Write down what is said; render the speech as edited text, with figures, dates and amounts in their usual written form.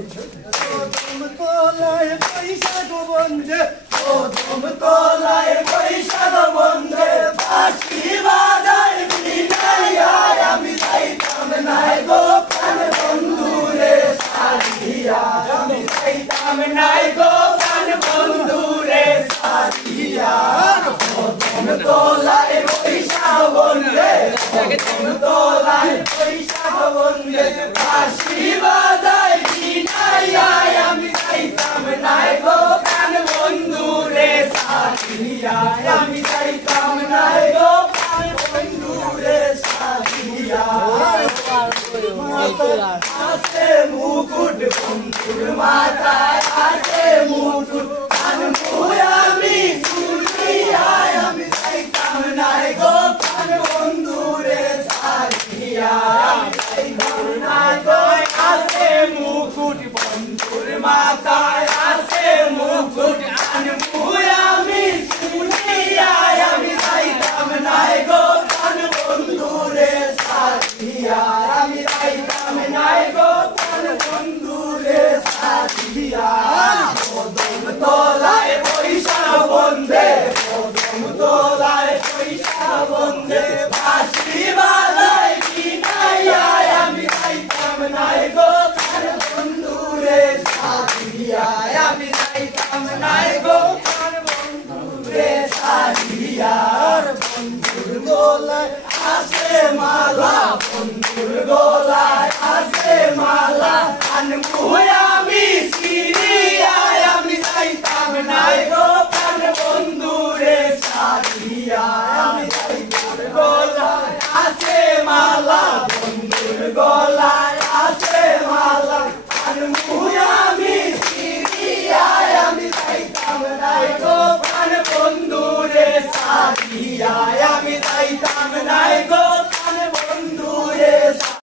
প্রথম তলায় বৈশাখ বন্ধে প্রথম তলায় বৈশাখ বন্ধে বাঁশি বাজাই বিনাইয়ায় আমি যাইতাম নাই গো প্রাণ বন্ধুরে সারিয়া আমি যাইতাম নাই গো প্রাণ বন্ধুরে সারিয়া প্রথম তলায় বৈশাখ বন্ধে প্রথম তলায় বৈশাখ বন্ধে বাঁশি বাজাই বিনাইয়ায় আমি যাইতাম নাই গো প্রাণ বন্ধুরে সারিয়া আমি যাইতাম নাই গো প্রাণ বন্ধুরে সারিয়া আছে মুকুট বন্ধুর মাথায় আছে মুকুট আমি শুনিয়া আমি যাইতাম নাই গো প্রাণ বন্ধুরে সারিয়া আমি যাইতাম নাই গো আছে মুকুট বন্ধুর মাথায় আছে মুকুট আমি শুনিয়া আমি যাইতাম নাই গো প্রাণ বন্ধুরে সারিয়া আমি যাইতাম নাই গো প্রাণ বন্ধুরে সারিয়া প্রথম তলায় বৈশাখ বন্ধে প্রথম তলায় বৈশাখ বন্ধে বাঁশি বাজাই বিনাইয়ায় আমি যাইতাম নাই গো প্রাণ বন্ধুরে সারিয়া আমি যাইতাম নাই গো প্রাণ বন্ধুরে সারিয়া বন্ধুর গলায় আছে মালা বন্ধুর গলায়